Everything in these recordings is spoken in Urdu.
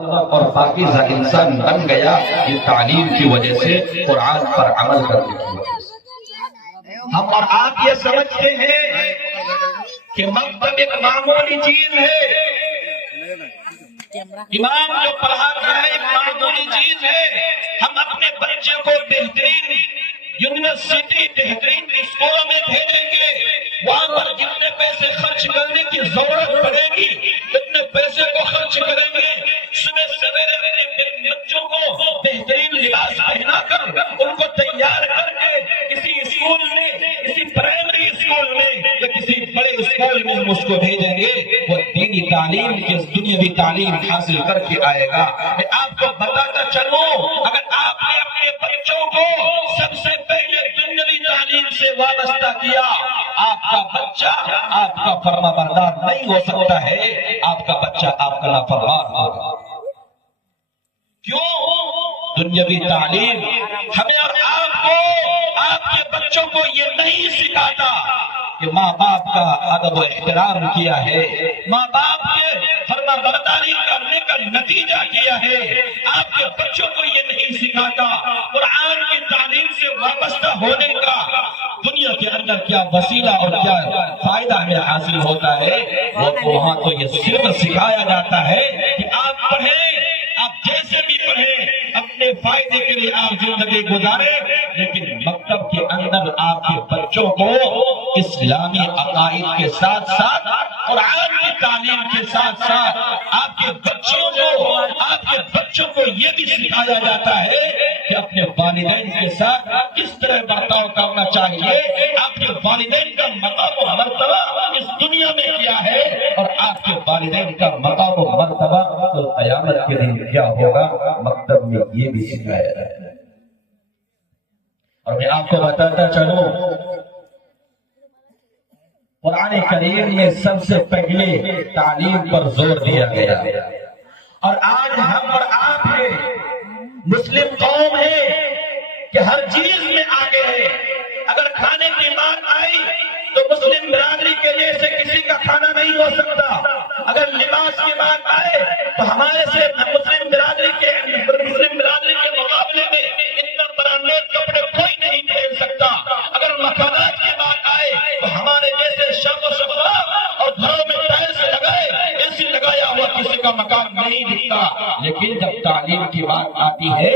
اور پاکیزہ انسان بن گیا یہ تعلیم کی وجہ سے، قرآن پر عمل کرنے کی وجہ سے۔ ہم اور آپ یہ سمجھتے ہیں کہ مکتب ایک معمولی چیز ہے، امام جو پڑھاتا ہے ایک معمولی چیز ہے۔ ہم اپنے بچے کو بہترین یونیورسٹی، بہترین اسکولوں میں بھیجیں گے، وہاں پر جتنے پیسے خرچ کرنے کی ضرورت پڑے گی اتنے پیسے کو خرچ کریں گے۔ صبح سویرے اپنے بچوں کو بہترین لباس پہنا کر ان کو تیار کر کے کسی اسکول میں، کسی پرائمری اسکول میں یا کسی بڑے اسکول میں ہم اس کو بھیجیں گے، وہ دینی تعلیم کی دنیاوی تعلیم حاصل کر کے آئے گا۔ میں آپ کو بتاتا چلوں، اگر آپ نے اپنے بچوں کو سب سے پہلے دنیاوی تعلیم سے وابستہ کیا، آپ کا بچہ آپ کا فرما بردار نہیں ہو سکتا ہے، آپ کا بچہ آپ کا نافرمان ہوگا۔ کیوں؟ دنیاوی تعلیم ہمیں اور آپ کو، آپ کے بچوں کو یہ نہیں سکھاتا کہ ماں باپ کا ادب و احترام کیا ہے، ماں باپ کے فرما برداری کرنے کا نتیجہ کیا ہے۔ آپ کے بچوں کو یہ نہیں سکھاتا قرآن کی تعلیم سے وابستہ ہونے کا دنیا کے اندر کیا وسیلہ اور کیا فائدہ ہمیں حاصل ہوتا ہے۔ وہاں تو یہ صرف سکھایا جاتا ہے کہ آپ پڑھیں، آپ جیسے بھی پڑھیں، اپنے فائدے کے لیے آپ زندگی گزاریں، لیکن مکتب کے اندر آپ کے بچوں کو اسلامی عقائد کے ساتھ ساتھ قرآن کی تعلیم کے ساتھ ساتھ آپ کے بچوں کو یہ بھی سکھایا جاتا ہے کہ اپنے والدین کے ساتھ کس طرح برتاؤ کرنا چاہیے، آپ کے والدین کا مقام و مرتبہ اس دنیا میں کیا ہے، اور آپ کے والدین کا مقام و مرتبہ تو قیامت کے دن کیا ہوگا، مکتب میں یہ بھی سکھایا جاتا ہے۔ اور میں آپ کو بتاتا چلوں، قرآن کریم میں سب سے پہلے تعلیم پر زور دیا گیا، اور آج ہم اور آپ ہیں، مسلم قوم ہے کہ ہر چیز میں آگے ہے۔ اگر کھانے کی بات آئی تو مسلم برادری کے جیسے کسی کا کھانا نہیں ہو سکتا، اگر لباس کی بات آئے تو ہمارے سے مسلم برادری کے مقابلے میں اتنا برانڈیڈ کپڑے کوئی نہیں پہن سکتا، اگر مکانات کی بات آئے تو ہمارے جیسے شب و شفاف اور گھروں میں ٹائلز لگائے، اے سی لگایا ہوا کسی کا مکان نہیں دکھتا۔ لیکن جب تعلیم کی بات آتی ہے،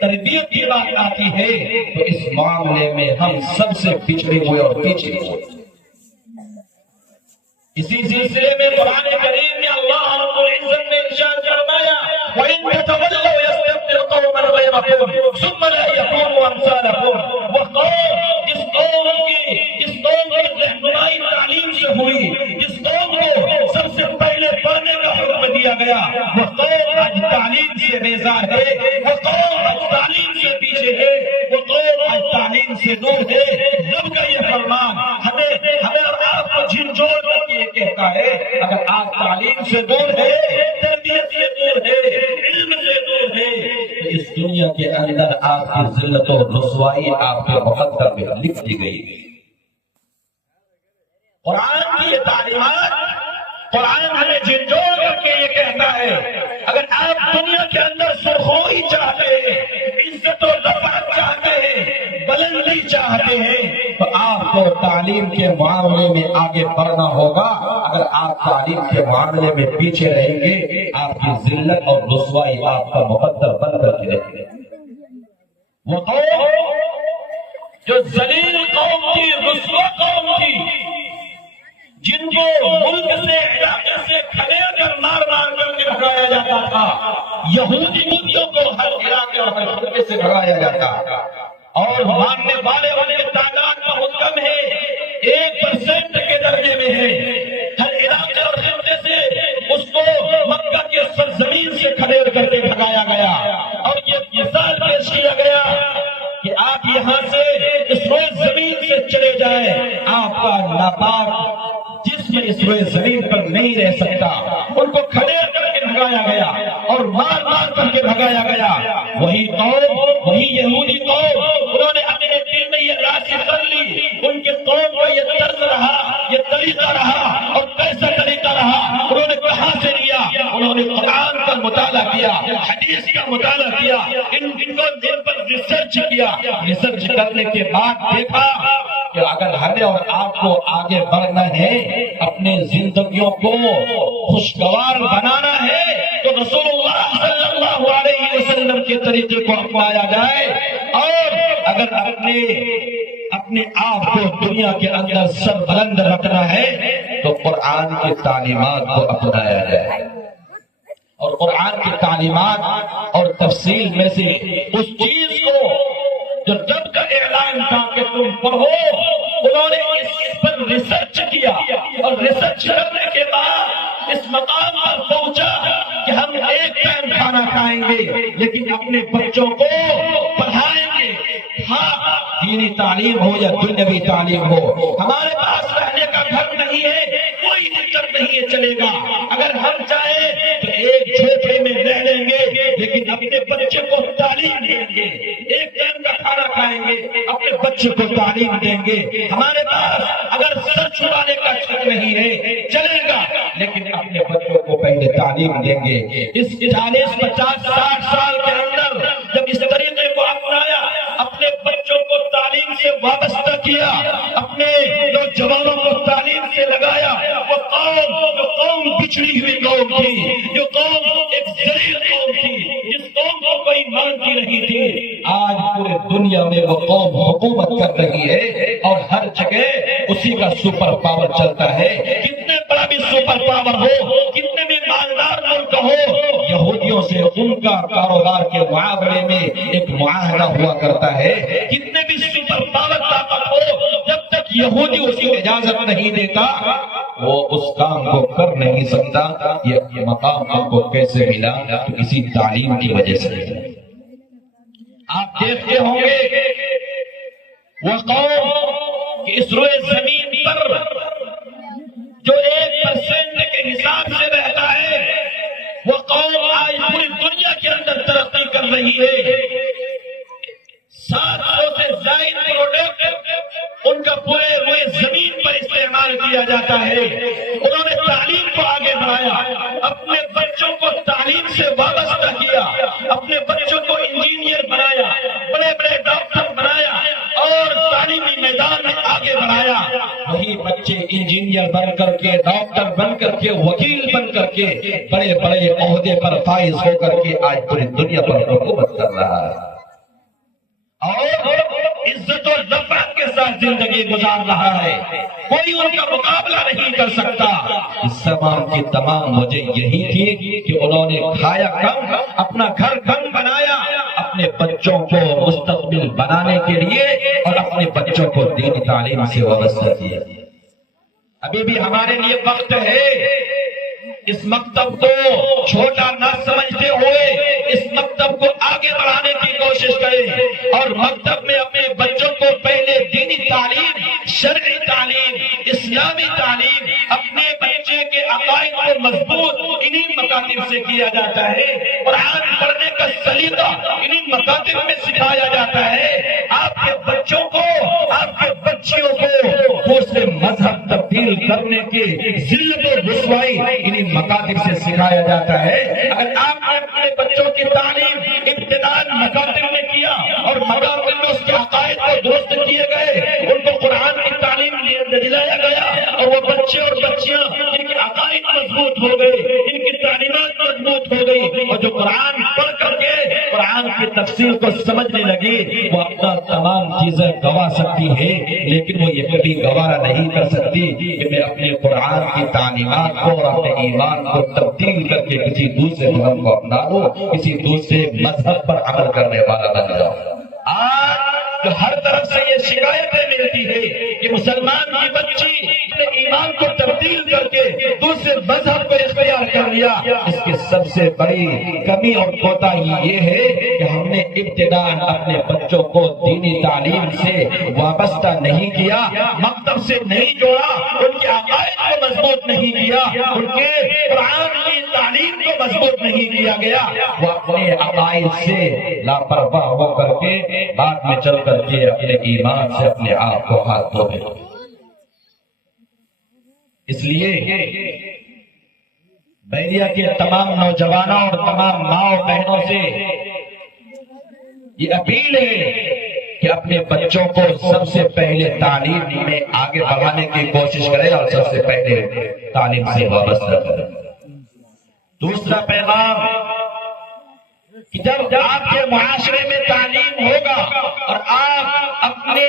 تربیت کی بات آتی ہے، تو اس معاملے میں ہم سب سے پچھڑے ہوئے اور پیچھے ہوئے۔ اسی سلسلے میں قرآن کریم میں اللہ رب العزت نے ارشاد فرمایا، وَإِن تَتَوَلَّوْا يَسْتَبْدِلْ قَوْمًا غَيْرَكُمْ ثُمَّ لَا يَكُونُوا أَمْثَالَكُمْ۔ وہ قوم جس قوم کی رہنمائی تعلیم سے ہوئی، جس قوم کو سب سے پہلے پڑھنے کا حکم دیا گیا، وہ قوم آج تعلیم سے بیزار ہے، وہ قوم آج تعلیم سے پیچھے ہے، وہ قوم آج تعلیم سے دور ہے۔ رب کا یہ فرمان ہمیں اور آپ کو جھنجھوڑ کر یہ کہتا ہے، اگر آپ تعلیم سے دور ہے، تربیت سے دور ہے، علم سے دور ہے، تو اس دنیا کے اندر آپ کی ذلت و رسوائی آپ کے مقدر میں لکھ دی گئی۔ قرآن کی یہ تعلیمات، قرآن ہمیں جھنجھوڑ کر کے یہ کہتا ہے، اگر آپ دنیا کے اندر سرخروئی چاہتے ہیں، عزت و رفعت چاہتے ہیں، بلندی چاہتے ہیں، تو آپ کو تعلیم کے معاملے میں آگے بڑھنا ہوگا۔ اگر آپ تعلیم کے معاملے میں پیچھے رہیں گے، آپ کی ذلت اور رسوائی آپ کا مقدر بن کر کے رہے گی۔ وہ قوم جو ذلیل قوم تھی، رسوا قوم تھی، جن کو ملک سے، علاقے سے کھلیا کر مار کر کے بھگایا جاتا تھا، یہودیوں کو ہر علاقے اور ہر خطے سے بھگایا جاتا، اور ماننے والے کی تعداد بہت کم ہے، 1% کے درجے میں ہے، ہر علاقے اور خطے سے اس کو مکہ کی سرزمین سے کھلیا کر کے بھگایا گیا، اور یہ مثال پیش کیا گیا کہ آپ یہاں سے اس روئے زمین سے چلے جائیں، آپ کا ناپاک جسم اس روئے زمین پر نہیں رہ سکتا۔ ان کو کھڑے کر کے بھگایا گیا اور مار کر کے بھگایا گیا۔ وہی قوم، وہی یہودی قوم، انہوں نے اپنے دل میں یہ راسخ کر لی، ان کے قوم کا یہ طرز رہا، یہ طریقہ رہا، اور کیسا طریقہ رہا، انہوں نے کہاں سے لیا؟ انہوں نے قرآن کا مطالعہ کیا، حدیث کا مطالعہ کیا، ان پر ریسرچ کیا، ریسرچ کرنے کے بعد دیکھا کہ اگر ہمیں اور آپ کو آگے بڑھنا ہے، اپنے زندگیوں کو خوشگوار بنانا ہے، تو رسول اللہ صلی اللہ علیہ وسلم کے طریقے کو اپنایا جائے، اور اگر اپنے آپ کو دنیا کے اندر سر بلند رکھنا ہے تو قرآن کی تعلیمات کو اپنایا جائے، اور قرآن کی تعلیمات اور تفصیل میں سے اس چیز کو جو جب کا اعلان تھا کہ تم پڑھو، انہوں نے اس پر ریسرچ کیا، اور ریسرچ کرنے کے بعد اس مقام پر پہنچا کہ ہم ایک ٹائم کھانا کھائیں گے لیکن اپنے بچوں کو پڑھائیں گے، ہاں دینی تعلیم ہو یا دنیاوی تعلیم ہو، ہمارے پاس رہنے کا گھر نہیں ہے، کوئی دقت نہیں ہے، چلے گا، اگر ہم چاہیں تو ایک جھوپڑے میں رہ لیں گے لیکن اپنے بچے کو تعلیم دیں گے، ایک ٹائم کا کھانا کھائیں گے، اپنے بچے کو تعلیم دیں گے، ہمارے پاس اگر سر چھپانے کا چھت نہیں ہے چلے گا لیکن اپنے بچوں کو پہلے تعلیم دیں گے۔ اس 40 50 60 سال کے اندر جب اس طریقے کو اپنایا، اپنے بچوں کو تعلیم سے وابستہ کیا، اپنے نوجوانوں کو تعلیم سے لگایا، وہ قوم بچھڑی ہوئی قوم تھی، جو قوم ایک ذلیل قوم تھی، جس قوم کو کوئی مانتی نہیں تھی، آج پورے دنیا میں وہ قوم حکومت کر رہی ہے، اور ہر جگہ اسی کا سپر پاور چلتا ہے، کتنے بڑا بھی سپر پاور ہو، کتنے بھی مالدار ملک ہو، یہودیوں سے ان کا کاروبار کے معاملے میں ایک معاہدہ ہوا کرتا ہے، کتنے بھی سپر پاور طاقت ہو، جب تک یہودی اس کی اجازت نہیں دیتا وہ اس کام کو کر نہیں سکتا۔ یہ مقام آپ کو کیسے ملا؟ تو اسی تعلیم کی وجہ سے۔ آپ دیکھتے ہوں گے وہ قوم کہ اس روئے زمین پر جو 1% کے حساب سے رہتا ہے، وہ قوم آج پوری دنیا کے اندر ترقی کر رہی ہے، 700 سے زائد پروڈکٹ ان کا پورے روئے زمین پر استعمال کیا جاتا ہے۔ انہوں نے تعلیم کو آگے بڑھایا، اپنے بچوں کو تعلیم سے وابستہ کیا، اپنے بچوں کو انجینئر بنایا، بڑے بڑے ڈاکٹر بنایا، اور تعلیمی میدان میں آگے بڑھایا۔ وہی بچے انجینئر بن کر کے، ڈاکٹر بن کر کے، وکیل بن کر کے، بڑے بڑے عہدے پر فائز ہو کر کے آج پوری دنیا پر حکومت کر رہا ہے، اور عزت و رفعت کے ساتھ زندگی گزار رہا ہے، کوئی ان کا مقابلہ نہیں کر سکتا۔ اس تمام کی تمام وجہ یہی تھی کہ انہوں نے کھایا کم، اپنا گھر کم بنایا، اپنے بچوں کو مستقبل بنانے کے لیے، اور اپنے بچوں کو دینی تعلیم سے وابستہ کیا۔ ابھی بھی ہمارے لیے وقت ہے، اس مکتب کو چھوٹا نہ سمجھتے ہوئے اس مکتب کو آگے بڑھانے کی کوشش کریں، اور مکتب میں اپنے بچوں کو پہلے دینی تعلیم، شرعی تعلیم، اسلامی تعلیم، اپنے بچے کے عقائد کو مضبوط انہی مکاتب سے کیا جاتا ہے، قرآن پڑھنے کا سلیقہ انہی مکاتب میں سکھایا جاتا ہے۔ آپ کے بچوں کو، آپ کے بچیوں کو دوسرے مذہب تبدیل کرنے کی ذلت و رسوائی انہی مکاتب سے سکھایا جاتا ہے۔ اگر آپ نے اپنے بچوں کی تعلیم ابتداءً مکاتب میں کیا، اور مکاتب میں اس کے عقائد کو درست کیے گئے، ان کو قرآن کی تعلیم دلایا گیا، اور وہ بچے اور بچیاں جن کے عقائد مضبوط ہو گئے، ان کی تعلیمات مضبوط ہو گئی، اور جو قرآن پڑھ کر کے قرآن کی تفسیر کو سمجھنے لگی، وہ اپنا تمام چیزیں گوا سکتی ہے، لیکن وہ یہ کبھی گوارا نہیں کر سکتی کہ میں اپنے قرآن کی تعلیمات کو اور اپنے ایمان کو تبدیل کر کے کسی دوسرے مذہب کو اپنا لوں، کسی دوسرے مذہب پر عمل کرنے والا بن جاؤں۔ آج جو ہر طرف سے یہ شکایتیں ملتی ہے کہ مسلمان کی بچی اپنے ایمان کو تبدیل کر کے دوسرے مذہب کو اختیار کر لیا، اس کی سب سے بڑی کمی اور کوتاہی یہ ہے کہ ہم نے ابتداءً اپنے بچوں کو دینی تعلیم سے وابستہ نہیں کیا، مکتب سے نہیں جوڑا، ان کے عقائد کو مضبوط نہیں کیا، ان کے قرآن کی تعلیم کو مضبوط نہیں کیا گیا، وہ اپنے عقائد سے لاپرواہ ہو کر کے بعد میں چل کر کے اپنے ایمان سے اپنے آپ کو ہاتھ دھو دیتے۔ اس لیے بحریہ کے تمام نوجوانوں اور تمام ماؤں بہنوں سے یہ اپیل ہے کہ اپنے بچوں کو سب سے پہلے تعلیم میں آگے بڑھانے کی کوشش کرے اور سب سے پہلے تعلیم سے وابستہ کرے۔ دوسرا پیغام کہ جب آپ کے معاشرے میں تعلیم ہوگا اور آپ اپنے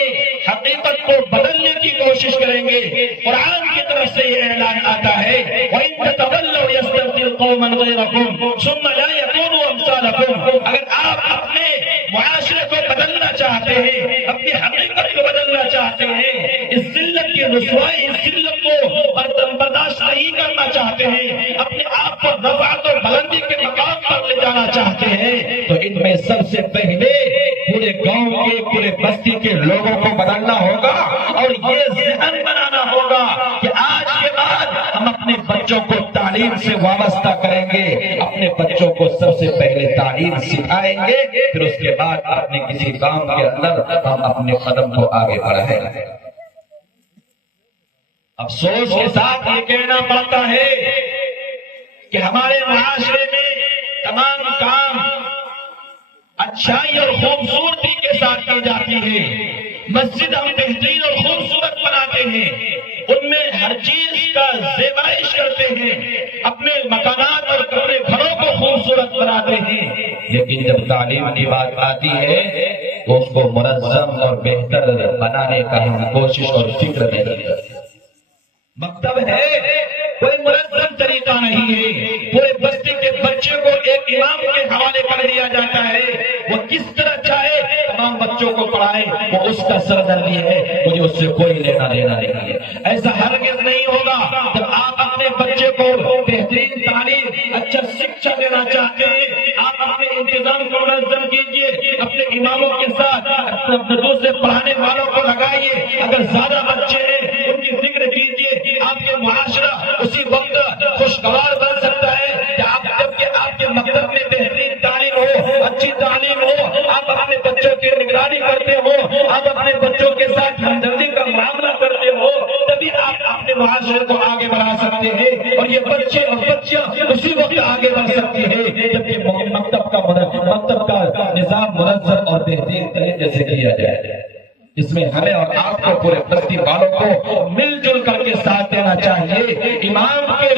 حقیقت کو بدلنے کی کوشش کریں گے، قرآن کی طرف سے یہ اعلان آتا ہے وَإِن تَتَوَلَّوْا يَسْتَبْدِلْ قَوْمًا غَيْرَكُمْ ثُمَّ لَا يَكُونُوا أَمْثَالَكُمْ۔ اگر آپ اپنے معاشرے کو بدلنا چاہتے ہیں، اپنی حقیقت کو بدلنا چاہتے ہیں، اس ذلت کی رسوائی، اس ذلت کو برداشت نہیں کرنا چاہتے ہیں، اپنے آپ کو رفعت اور بلندی کے مقام پر لے جانا چاہتے ہیں، تو ان میں سب سے پہلے پورے گاؤں کے، پورے بستی کے لوگوں کو بدلنا ہوگا اور یہ ذہن بنانا ہوگا کہ آج کے بعد ہم اپنے بچوں کو تعلیم سے وابستہ کریں گے، اپنے بچوں کو سب سے پہلے تعلیم سکھائیں گے، پھر اس کے بعد اپنے کسی کام کے اندر ہم اپنے قدم کو آگے بڑھائیں گے۔ افسوس کے ساتھ یہ کہنا پڑتا ہے کہ ہمارے معاشرے میں تمام کام اچھائی اور خوبصورتی کے ساتھ کی جاتی ہے، مسجد ہم بہترین اور خوبصورت بناتے ہیں، ان میں ہر چیز کا زیبائش کرتے ہیں، اپنے مکانات اور اپنے گھروں کو خوبصورت بناتے ہیں، لیکن جب تعلیم کی بات آتی ہے تو اس کو منظم اور بہتر بنانے کا ہم کوشش اور فکر نہیں کرتے۔ مکتب ہے، کوئی منظم طریقہ نہیں ہے، پورے بستی کے بچے کو ایک امام کے حوالے کر دیا جاتا ہے، وہ کس طرح چاہے تمام بچوں کو پڑھائے، وہ اس کا سردردی ہے، مجھے اس سے کوئی لینا دینا نہیں ہے۔ ایسا ہرگز نہیں ہوگا۔ جب آپ اپنے بچے کو بہترین تعلیم، اچھا شکشا دینا چاہتے ہیں، آپ اپنے انتظام کو منظم کیجئے، اپنے اماموں کے ساتھ اپنے دوسرے پڑھانے والوں کو لگائیے، اگر زیادہ بچے ہیں ان کی ذکر کیجئے، آپ کے معاشرہ اسی وقت خوشگوار بن سکتا ہے کہ جبکہ آپ کے مکتب میں بہترین تعلیم ہو، اچھی تعلیم ہو، آپ اپنے بچوں کی نگرانی کرتے ہو، آپ اپنے بچوں کے ساتھ ہمدردی کا معاملہ کرتے ہو، تبھی آپ اپنے معاشرے کو آگے بڑھا سکتے ہیں، اور یہ بچے اور بچیاں اسی وقت آگے بڑھ سکتی ہیں جبکہ مکتب کا نظام منظم اور بہترین طریقے سے کیا جائے۔ اس میں ہمیں اور آپ کو، پورے بستی والوں کو مل جل کر کے ساتھ دینا چاہیے، امام کے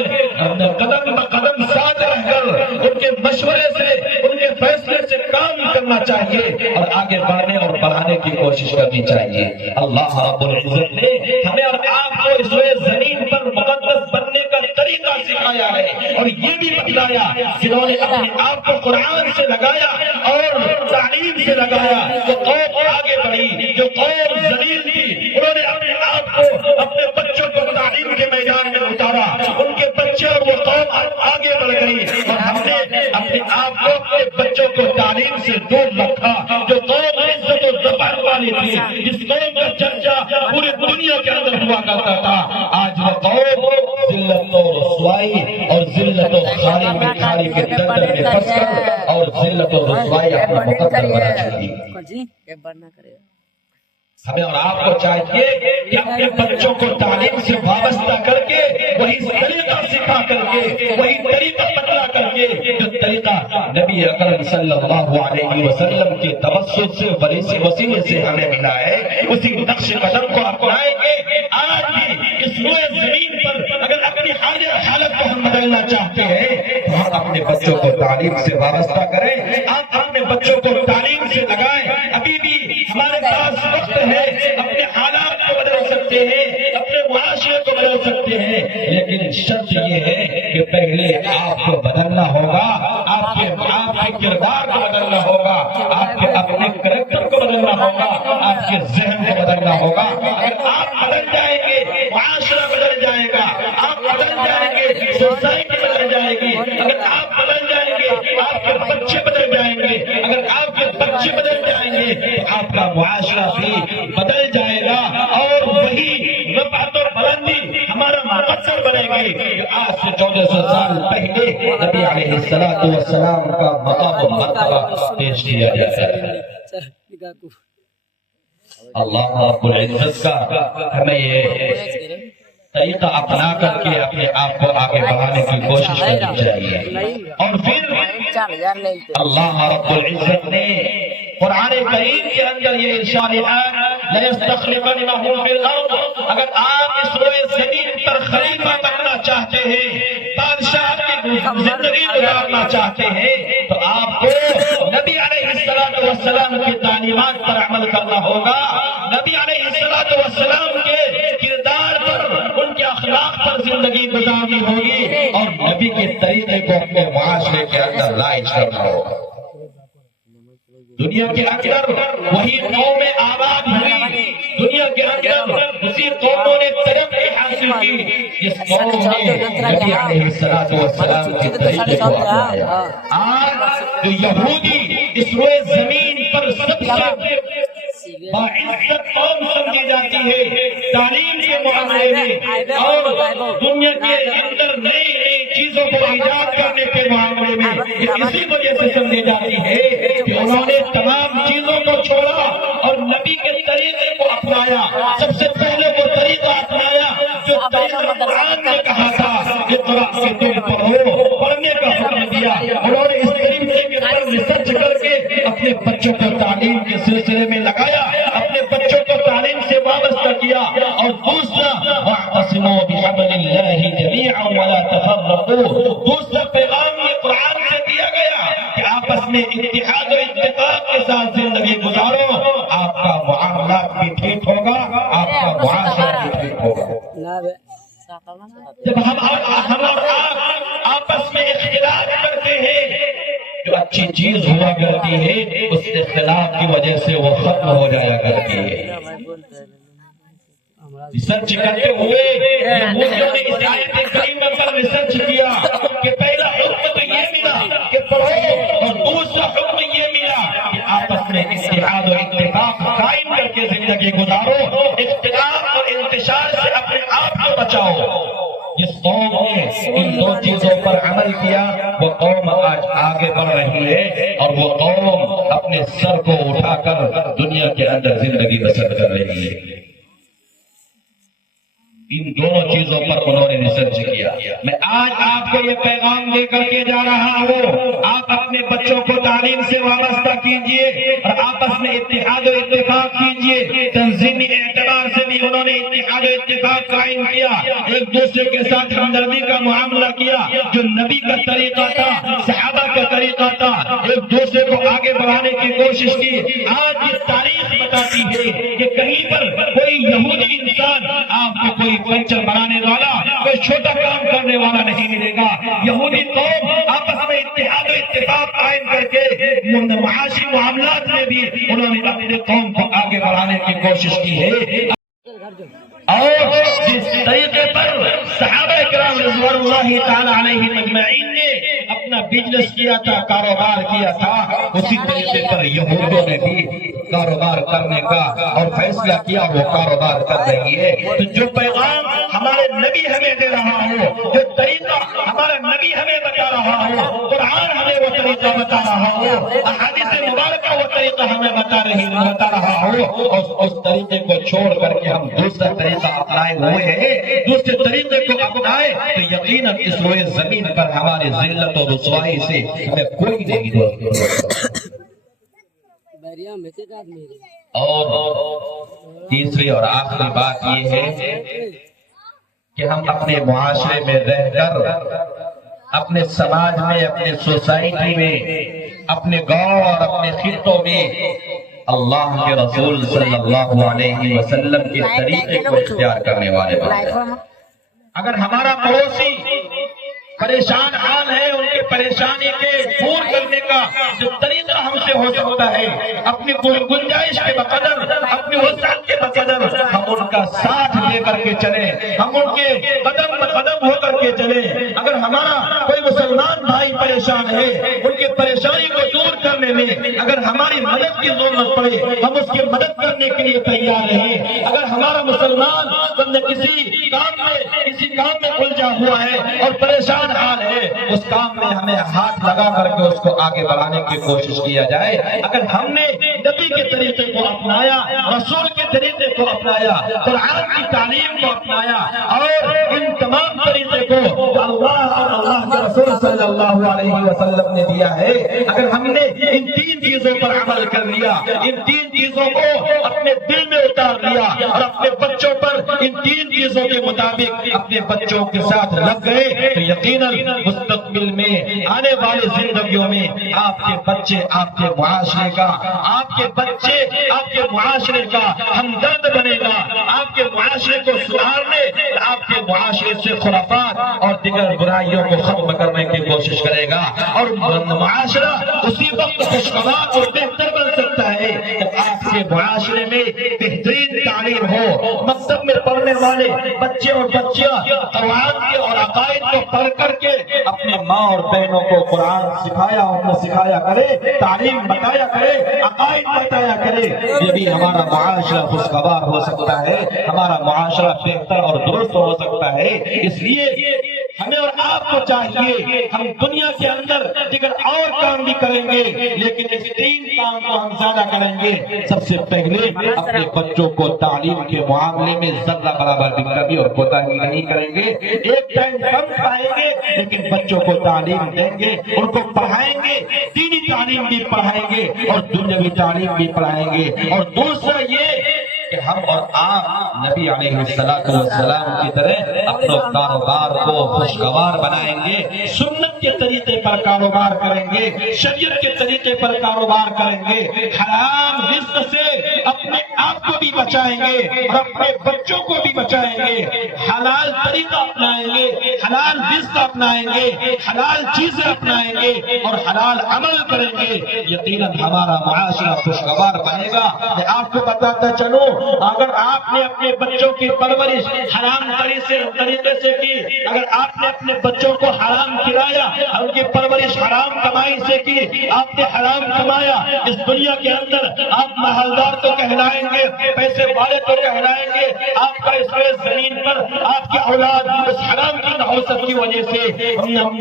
قدم بقدم ساتھ رہ کر ان کے مشورے سے، ان کے فیصلے سے کام کرنا چاہیے اور آگے بڑھنے اور بڑھانے کی کوشش کرنی چاہیے۔ اللہ رب العزت نے ہمیں اور آپ کو اس روئے زمین پر مقدس بننے کا طریقہ سکھایا ہے اور یہ بھی بتلایا، جنہوں نے اپنے آپ کو قرآن سے لگایا اور تعلیم سے لگایا، جو قوم آگے بڑھی، جو قوم ذلیل تھی، انہوں نے اپنے آپ کو، اپنے بچوں کو تعلیم کے میدان میں اتارا، ان کے بچے اور وہ قوم آگے بڑھ گئی، اور ہم نے اپنے آپ کو، اپنے بچوں کو تعلیم سے دور رکھا۔ جو قوم عزت و ظفر والی تھی، جس قوم کا چرچا پوری دنیا کے اندر ہوا کرتا تھا، آج وہ قوم ذلت و رسوائی اور ذلت و خالی کے دندر میں پھنس کر اور ذلت و رسوائی اپنا مقدر بنا چکی۔ ہمیں اور آپ کو چاہیے کہ اپنے بچوں کو تعلیم سے وابستہ کر کے، وہی طریقہ سکھا کر کے، وہی طریقہ بتلا کر کے، جو طریقہ نبی اکرم صلی اللہ علیہ وسلم کے توسط سے، وسیلے سے ہمیں ملا ہے، اسی نقش قدم کو اپنائیں گے۔ آج بھی اس روئے زمین پر اگر اپنی حالت کو ہم بدلنا چاہتے ہیں تو ہم اپنے بچوں کو تعلیم سے وابستہ کریں، آپ اپنے بچوں کو تعلیم سے لگائیں۔ ابھی بھی ہمارے پاس وقت ہے، اپنے حالات کو بدل سکتے ہیں، اپنے معاشرے کو بدل سکتے ہیں، لیکن شرط یہ ہے کہ پہلے آپ کو بدلنا ہوگا، آپ کے کردار کو بدلنا ہوگا، آپ کے اپنے کریکٹر کو بدلنا ہوگا، آپ کے ذہن کو بدلنا ہوگا۔ اگر آپ بدل جائیں گے، معاشرہ بدل جائے گا، آپ بدل جائیں گے، سوسائٹی بدل جائے گی، اگر آپ بدل جائیں گے، آپ کے بچے بدل جائیں گے، اگر آپ کے بچے بدل جائیں گے تو آپ کا معاشرہ بھی بدل جائے گا، اور وہی رفعت و بلندی ہمارا مقصد بنے گی۔ آج سے 1400 سال پہلے نبی علیہ السلام کا مقام و مرتبہ پیش کیا جاتا ہے۔ اللہ رب العزت کا ہمیں یہ طریقہ اپنا کر کے اپنے آپ کو آگے بڑھانے کی کوشش کرنی چاہیے۔ اور پھر اللہ رب العزت نے قرآن کریم کے اندر یہ ارشاد ہے لَيَسْتَخْلِفَنَّهُمْ فِي الْأَرْضِ، اگر آپ اس روئے زمین پر خلیفہ بننا چاہتے ہیں، بادشاہ کی زندگی گزارنا چاہتے ہیں، تو آپ کو نبی علیہ السلام کی تعلیمات پر عمل کرنا ہوگا، نبی علیہ السلام کے کردار پر، ان کے اخلاق پر زندگی گزارنی ہوگی، اور نبی کے طریقے کو اپنے معاشرے کے اندر رائج کرنا ہوگا۔ دنیا کے اندر وہی قوم آباد ہوئی، دنیا کے اندر اسی قوموں نے ترقی حاصل کی جس قوم نے نبی علیہ السلام کے طریقے کو اپنایا۔ آج جو یہودی اس روئے زمین پر سب سے باعزت قوم سمجھی جاتی ہے تعلیم کے معاملے میں اور دنیا کے اندر نئی نئی چیزوں کو ایجاد کرنے کے معاملے میں، اسی وجہ سے سمجھی جاتی ہے کہ انہوں نے تمام چیزوں کو چھوڑا اور نبی کے طریقے کو اپنایا۔ سب سے پہلے وہ طریقہ اپنایا جو طریقہ قرآن نے کہا تھا اقرأ کہ تم پڑھو، پڑھنے کا حکم دیا۔ انہوں نے اس طریقے کے پر ریسرچ کر کے اپنے بچوں کو تعلیم کے سلسلے میں لگایا، اپنے بچوں کو تعلیم سے وابستہ کیا۔ اور دوسرا وَاعْتَصِمُوا بِحَبْلِ اللَّهِ جَمِيعًا وَلَا تَفَرَّقُوا، دوسرا پیغام یہ قرآن سے دیا گیا کہ آپس میں اتحاد و اتفاق کے ساتھ زندگی گزارو، آپ کا معاملات بھی ٹھیک ہوگا، آپ کا معاشرہ بھی ٹھیک ہوگا۔ جب ہم اور آپ آپس میں اختلاف کرتے ہیں، جو اچھی چیز ہوا کرتی ہے اس اختلاف کی وجہ سے وہ ختم ہو جایا کرتی ہے۔ ریسرچ کرتے ہوئے یہودیوں نے اس آیت کریمہ پر ریسرچ کیا کہ پہلا حکم تو یہ ملا کہ پڑھو، اور دوسرا حکم یہ ملا کہ آپس میں اتحاد و اتفاق قائم کر کے زندگی گزارو، اختلاف اور انتشار سے اپنے آپ کو بچاؤ۔ جس قوم نے ان دو چیزوں پر عمل کیا وہ قوم آج آگے بڑھ رہی ہے، اور وہ قوم اپنے سر کو اٹھا کر دنیا کے اندر زندگی بسر کر رہی ہے۔ ان دونوں چیزوں پر انہوں نے ریسرچ کیا۔ میں آج آپ کو یہ پیغام دے کر کے جا رہا ہوں، آپ اپنے بچوں کو تعلیم سے وابستہ کیجئے اور آپس میں اتحاد و اتفاق کیجئے۔ تنظیمی اعتبار سے بھی انہوں نے اتحاد و اتفاق قائم کیا، ایک دوسرے کے ساتھ ہمدردی کا معاملہ کیا، جو نبی کا طریقہ تھا، صحابہ کا طریقہ تھا، ایک دوسرے کو آگے بڑھانے کی کوشش کی۔ آج یہ تاریخ بتاتی ہے کہ کہیں پر کوئی یہودی انسان آپ کو کوئی پنچر بنانے والا، کوئی چھوٹا کام کرنے والا نہیں ملے گا۔ یہودی قوم آپس میں اتحاد و اتفاق قائم کر کے معاشی معاملات میں بھی انہوں نے اپنے قوم کو آگے بڑھانے کی کوشش کی ہے۔ اور جس طریقے پر صحابہ کرام رضوان اللہ تعالی علیہ مجمعین نے اپنا بزنس کیا تھا، کاروبار کیا تھا، اسی طریقے پر یہودوں نے بھی کاروبار کرنے کا اور فیصلہ کیا، وہ کاروبار کر رہی ہے۔ تو جو پیغام ہمارے نبی ہمیں دے رہا ہو، جو طریقہ ہمارا نبی ہمیں بتا رہا ہو، قرآن ہمیں وہ طریقہ بتا رہا ہو، احادیث مبارکہ وہ طریقہ ہمیں بتا رہا ہو، اور اس طریقے کو چھوڑ کر کے ہم دوسرا طریقہ اپنائے ہوئے ہیں، دوسرے طریقے کو اپنائے تو یقیناً اس روئے زمین پر ہماری ذلت اور رسوائی سے ہمیں کوئی نہیں روکے۔ اور تیسری اور آخری بات یہ ہے کہ ہم اپنے معاشرے میں رہ کر، اپنے سماج میں، اپنے سوسائٹی میں، اپنے گاؤں اور اپنے خطوں میں اللہ کے رسول صلی اللہ علیہ وسلم کے طریقے کو اختیار کرنے والے بنیں۔ اگر ہمارا پڑوسی پریشان حال ہے، ان کے پریشانی کے دور کرنے کا جو طریقہ ہم سے ہو سکتا ہے، اپنی گنجائش کے بقدر، اپنی وسعت کے بقدر ہم ان کا ساتھ لے کر کے چلیں، ہم ان کے قدم قدم ہو کر کے چلیں۔ اگر ہمارا کوئی مسلمان بھائی پریشان ہے، ان کی پریشانی کو دور کرنے میں اگر ہماری مدد کی ضرورت پڑے، ہم اس کی مدد کرنے کے لیے تیار رہیں۔ اگر ہمارا مسلمان بندہ کسی کام میں الجھا ہوا ہے اور پریشان حال ہے، اس کام میں ہمیں ہاتھ لگا کر کے اس کو آگے بڑھانے کی کوشش کیا جائے۔ اگر ہم نے نبی کے طریقے کو اپنایا، رسول کے طریقے کو اپنایا، قرآن کی تعلیم کو اپنایا، اور ان تمام طریقے کو اللہ اور اللہ کے رسول صلی اللہ علیہ وسلم نے دیا ہے، اگر ہم نے ان تین چیزوں پر عمل کر لیا، ان تین چیزوں کو اپنے دل میں اتار لیا اور اپنے بچوں پر ان تین چیزوں کے مطابق اپنے بچوں کے ساتھ لگ گئے، تو یقیناً مستقبل میں آنے والی زندگیوں میں آپ کے بچے آپ کے معاشرے کا، آپ کے بچے آپ کے معاشرے کا ہمدرد بنے گا، آپ کے معاشرے کو سدھارنے، آپ کے معاشرے سے خرافات اور دیگر برائیوں کو ختم کرنے کی کوشش کرے گا، اور معاشرہ اسی وقت خوشگوار اور بہتر بن سکتا ہے جب آپ کے معاشرے میں بہترین تعلیم ہو، مکتب میں پڑھنے والے بچے اور بچیاں قرآن کے اور عقائد کو پڑھ کر کے اپنے ماں اور بہنوں کو قرآن سکھایا کرے، تعلیم بتایا کرے، عقائد بتایا کرے، یہ بھی ہمارا معاشرہ خوشگوار ہو سکتا ہے، ہمارا معاشرہ بہتر اور درست ہو سکتا ہے۔ اس لیے ہمیں اور آپ کو چاہیے ہم دنیا کے اندر دیگر اور کام بھی کریں گے، لیکن اس تین کام کو ہم زیادہ کریں گے۔ سب سے پہلے اپنے بچوں کو تعلیم کے معاملے میں ذرہ برابر بھی کمی اور کوتاہی نہیں کریں گے، ایک ٹائم کم کھائیں گے لیکن بچوں کو تعلیم دیں گے، ان کو پڑھائیں گے، دینی تعلیم بھی پڑھائیں گے اور دنیاوی تعلیم بھی پڑھائیں گے۔ اور دوسرا یہ کہ ہم اور آپ نبی علیہ السلام کی طرح اپنا کاروبار کو خوشگوار بنائیں گے، سنت کے طریقے پر کاروبار کریں گے، شریعت کے طریقے پر کاروبار کریں گے، حرام رزق سے اپنے آپ کو بھی بچائیں گے اور اپنے بچوں کو بھی بچائیں گے، حلال طریقہ اپنائیں گے، حلال رزق اپنائیں گے، حلال چیزیں اپنائیں گے اور حلال عمل کریں گے، یقیناً ہمارا معاشرہ خوشگوار بنے گا۔ میں آپ کو بتاتا چلوں، اگر آپ نے اپنے بچوں کی پرورش حرام طریقے سے کی، اگر آپ نے اپنے بچوں کو حرام کھلایا، ان کی پرورش حرام کمائی سے کی، آپ نے حرام کمایا، اس دنیا کے اندر آپ محلدار تو کہلائیں گے، پیسے والے تو کہلائیں گے، آپ کا اس زمین پر آپ کی اولاد اس حرام کی نحوست کی وجہ سے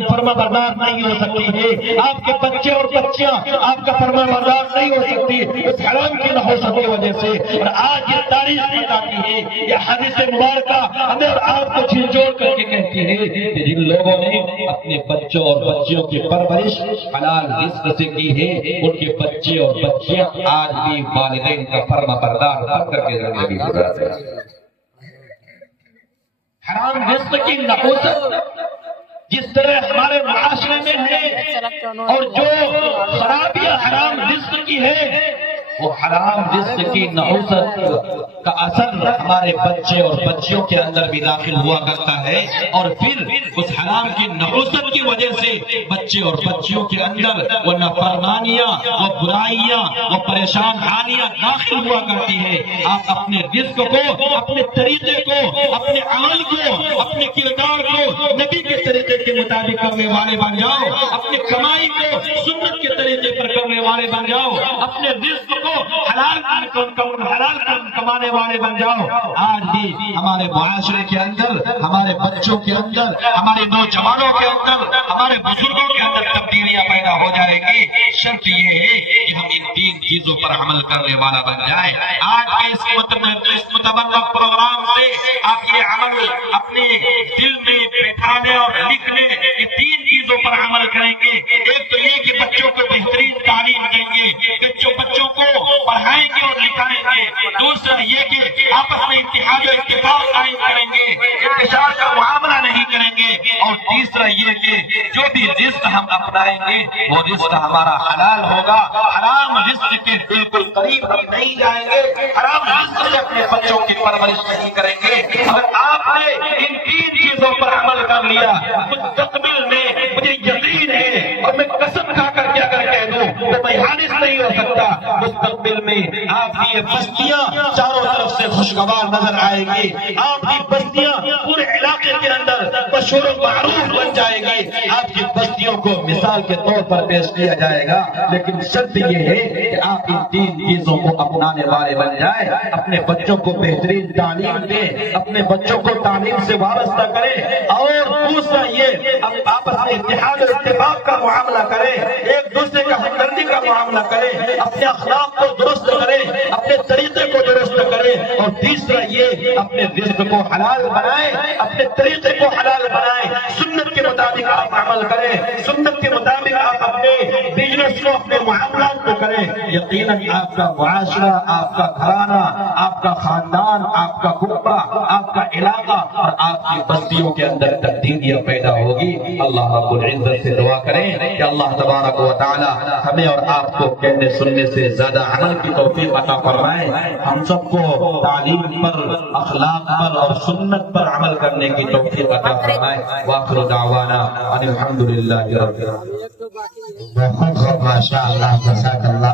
فرما بردار نہیں ہو سکتی ہے، آپ کے بچے اور بچیاں آپ کا فرما بردار نہیں ہو سکتی اس حرام کی نحوست کی وجہ سے۔ اور آج یہ تاریخ بتاتی ہے، یہ حدیث مبارکہ ہمیں اور آپ کو جھنجھوڑ کر کے کہتی ہے کہ جن لوگوں نے اپنے بچوں اور بچیوں کی پرورش حلال رزق سے کی ہے، ان کے بچے اور بچیاں آج بھی والدین کا فرما بردار بن کر کے زندگی گزارتے ہیں۔ حرام رزق کی نحوست جس طرح ہمارے معاشرے میں ہے، اور جو خرابیاں حرام رزق کی ہے، وہ حرام رزق کی نحوست کا اثر ہمارے بچے اور بچیوں کے اندر بھی داخل ہوا کرتا ہے، اور پھر اس حرام کی نحوست کی وجہ سے بچے اور بچیوں کے اندر وہ نافرمانیاں، وہ برائیاں، وہ پریشان حالیاں داخل ہوا کرتی ہے۔ آپ اپنے رزق کو، اپنے طریقے کو، اپنے عمل کو، اپنے کردار کو نبی کے طریقے کے مطابق کرنے والے بن جاؤ، اپنی کمائی کو سنت کے طریقے پر کرنے والے بن جاؤ، اپنے رزق کو حلال کمانے والے بن جاؤ۔ آج بھی ہمارے معاشرے کے اندر، ہمارے بچوں کے اندر، ہمارے نوجوانوں کے اندر، ہمارے بزرگوں کے اندر تبدیلیاں پیدا ہو جائے گی۔ شرط یہ ہے کہ ہم ان تین چیزوں پر عمل کرنے والا بن جائیں۔ آج کے اس متبرک پروگرام سے آپ یہ عمل اپنے دل میں بٹھانے اور لکھنے، یہ تین چیزوں پر عمل کریں گے۔ ایک تو یہ کہ بچوں کو بہترین تعلیم دیں گے، بچوں کو پڑھائیں گے اور لکھائیں گے۔ دوسرا یہ کہ آپس میں اتحاد و اتفاق قائم کریں گے، انتشار کا معاملہ نہیں کریں گے۔ اور تیسرا یہ کہ جو بھی رزق ہم اپنائیں گے وہ رزق ہمارا حلال ہوگا، حرام رزق کے بالکل قریب ہم نہیں جائیں گے، حرام رزق سے اپنے بچوں کی پرورش نہیں کریں گے۔ اگر آپ نے ان تین چیزوں پر عمل کر لیا، مستقبل میں مجھے یقین ہے اور میں قسم کھا کر کے اگر کہہ دوں تو میں حادث نہیں ہو سکتا، مستقبل میں آپ کی یہ بستیاں چاروں طرف سے خوشگوار نظر آئے گی، آپ کی بستیاں پورے علاقے کے اندر مشہور و معروف بن جائے گی، آپ کی بستیوں کو مثال کے طور پر پیش کیا جائے گا۔ لیکن شرط یہ ہے کہ آپ ان تین چیزوں کو اپنانے والے بن جائیں، اپنے بچوں کو بہترین تعلیم دیں، اپنے بچوں کو تعلیم سے وابستہ کریں، اور دوسرا یہ آپس میں اتحاد و اتفاق کا معاملہ کریں، ایک دوسرے کا ہمدردی کا معاملہ کریں، اپنے اخلاق کو درست کریں، کریں، اور تیسرا یہ اپنے رزق کو حلال بنائیں، اپنے طریقے کو حلال بنائیں، سنت کے مطابق آپ عمل کریں، سنت کے مطابق آپ اپنے بزنس کو، اپنے معاملات کو کریں، یقیناً آپ کا معاشرہ، آپ کا گھرانہ، آپ کا خاندان، آپ کا کنبہ، آپ کا علاقہ اور آپ کی بستیوں کے اندر تبدیلیاں پیدا ہوگی۔ اللہ رب العزت سے دعا کریں کہ اللہ تبارک و تعالی ہمیں اور آپ کو کہنے سننے سے زیادہ عمل کی توفیق عطا فرمائے، ہم سب کو تعلیم پر، اخلاق پر اور سنت پر عمل کرنے کی توفیق عطا فرمائے۔ وآخر دعوانا ان الحمدللہ رب العالمین۔ ماشاء اللہ، جزاک اللہ۔